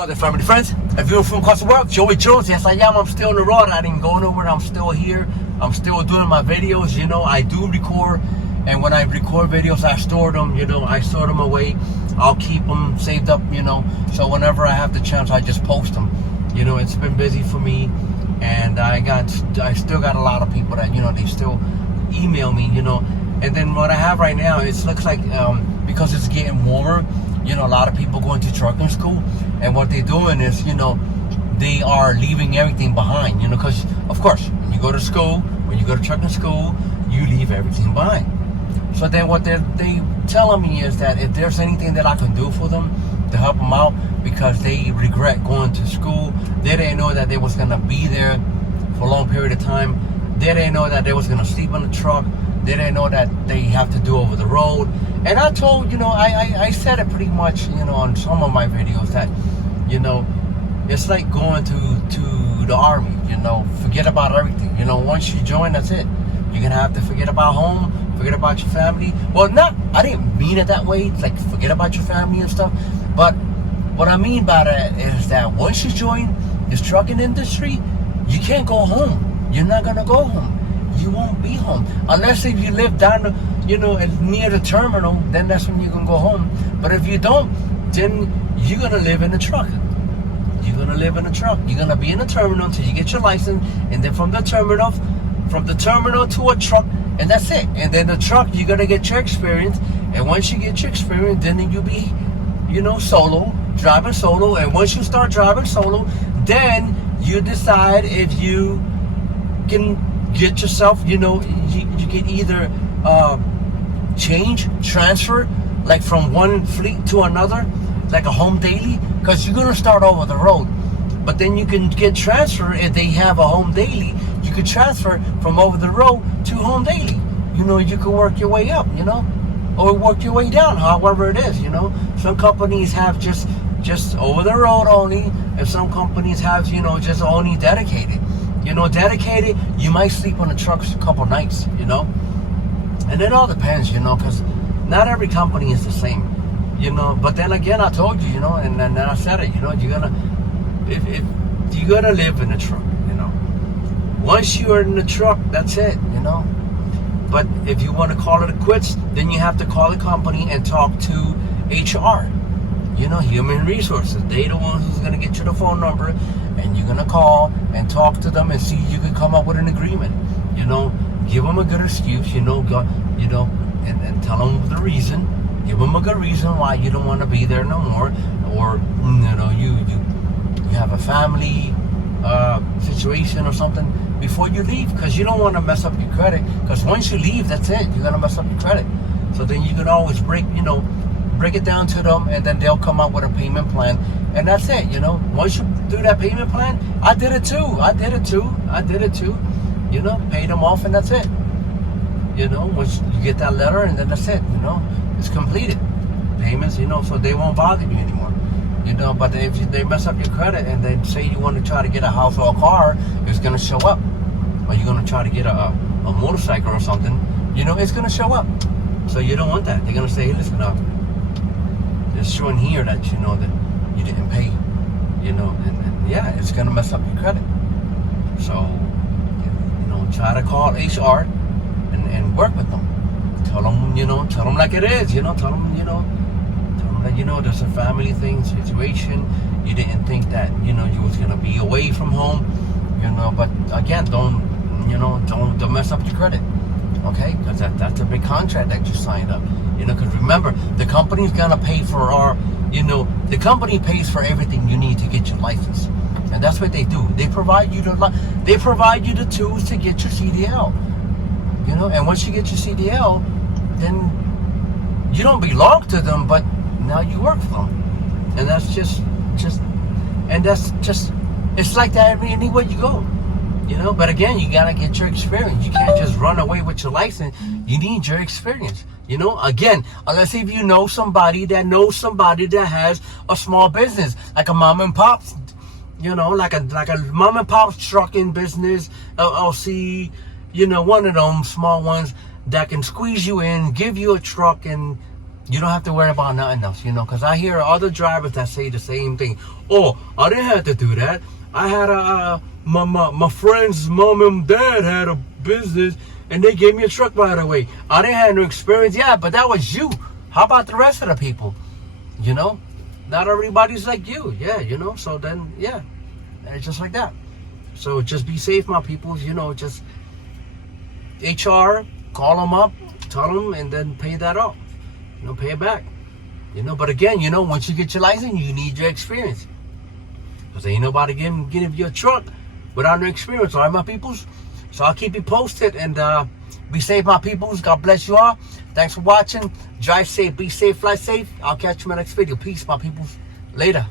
Hello there, family friends. If you're from across the world, JoeyDrones. Yes, I am. I'm still on the road. I didn't go nowhere. I'm still here. I'm still doing my videos. You know, I do record, and when I record videos, I store them. You know, I store them away. I'll keep them saved up. You know, so whenever I have the chance, I just post them. You know, it's been busy for me, and I still got a lot of people that, you know, they still email me. You know, and then what I have right now, it looks like because it's getting warmer. You know, a lot of people going to trucking school, and what they're doing is, you know, they are leaving everything behind, you know, because, of course, when you go to school, when you go to trucking school, you leave everything behind. So then what they telling me is that if there's anything that I can do for them to help them out, because they regret going to school, they didn't know that they was going to be there for a long period of time. They didn't know that they was going to sleep on the truck. They didn't know that they have to do over the road. And I told, you know, I said it pretty much, you know, on some of my videos that, you know, it's like going to the army, you know, forget about everything. You know, once you join, that's it. You're going to have to forget about home, forget about your family. Well, I didn't mean it that way, like forget about your family and stuff. But what I mean by that is that once you join this trucking industry, you can't go home. You're not going to go home. You won't be home unless if you live down, you know, near the terminal. Then that's when you can go home. But if you don't, then you're gonna live in a truck. You're gonna live in a truck. You're gonna be in the terminal until you get your license, and then from the terminal to a truck, and that's it. And then the truck, you're gonna get your experience. And once you get your experience, then you'll be, you know, driving solo. And once you start driving solo, then you decide if you can get yourself, you know, you can either transfer, like from one fleet to another, like a home daily, because you're gonna start over the road. But then you can get transfer if they have a home daily. You could transfer from over the road to home daily. You know, you can work your way up, you know, or work your way down, however it is. You know, some companies have just over the road only, and some companies have, you know, just only dedicated. You know, dedicated, you might sleep on the trucks a couple nights, you know. And it all depends, you know, because not every company is the same, you know. But then again, I told you, you know, and then I said it, you know, you're gonna live in a truck, you know. Once you're in the truck, that's it, you know. But if you want to call it quits, then you have to call the company and talk to HR, you know, human resources. They the ones who's gonna get you the phone number, and you're gonna call and talk to them and see if you can come up with an agreement. You know, give them a good excuse. You know, and tell them the reason. Give them a good reason why you don't want to be there no more, or you know, you have a family situation or something before you leave, because you don't want to mess up your credit. Because once you leave, that's it. You're gonna mess up your credit. So then you can always break it down to them, and then they'll come up with a payment plan, and that's it. You know, once you do that payment plan, I did it too. You know, pay them off, and that's it. You know, once you get that letter, and then that's it. You know, it's completed payments. You know, so they won't bother you anymore. You know, but if they mess up your credit, and they say you want to try to get a house or a car, it's gonna show up. Or you're gonna try to get a motorcycle or something, you know, it's gonna show up. So you don't want that. They're gonna say, hey, listen up. It's showing here that, you know, that you didn't pay, you know, and yeah, it's gonna mess up your credit. So, you know, try to call HR and work with them. Tell them like it is, you know, tell them that, you know, there's a family thing, situation. You didn't think that, you know, you was gonna be away from home, you know, but again, don't mess up your credit. Okay, because that's a big contract that you signed up. You know, because remember, the company's gonna pay for the company pays for everything you need to get your license, and that's what they do. They provide you the tools to get your CDL. You know, and once you get your CDL, then you don't belong to them, but now you work for them, and that's just it's like that anywhere you go. You know, but again, you gotta get your experience. You can't just run away with your license. You need your experience. You know, again, unless if you know somebody that has a small business, like a mom and pop, you know, like a mom and pop trucking business, LLC, you know, one of them small ones that can squeeze you in, give you a truck, and You don't have to worry about nothing else, you know, because I hear other drivers that say the same thing. Oh, I didn't have to do that. I had my friend's mom and dad had a business and they gave me a truck right away. I didn't have no experience. Yeah, but that was you. How about the rest of the people? You know, not everybody's like you. Yeah, you know, so then, yeah, and it's just like that. So just be safe, my people. You know, just HR, call them up, tell them, and then pay that off. You know, pay it back. You know, but again, you know, once you get your license, you need your experience. Because ain't nobody give you a truck without no experience, all right, my peoples? So I'll keep you posted, and be safe, my peoples. God bless you all. Thanks for watching. Drive safe, be safe, fly safe. I'll catch you in my next video. Peace, my peoples. Later.